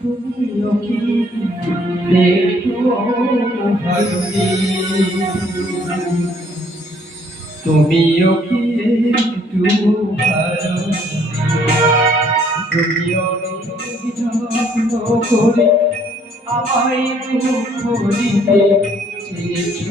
তুমিও কি একটু ভালোনি তুমিও কি একটু তুমিও করে আমায় দুঃখ দিতে চেয়েছো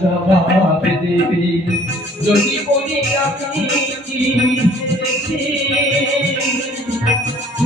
জবাব দেবে যদি বলি আপনি কি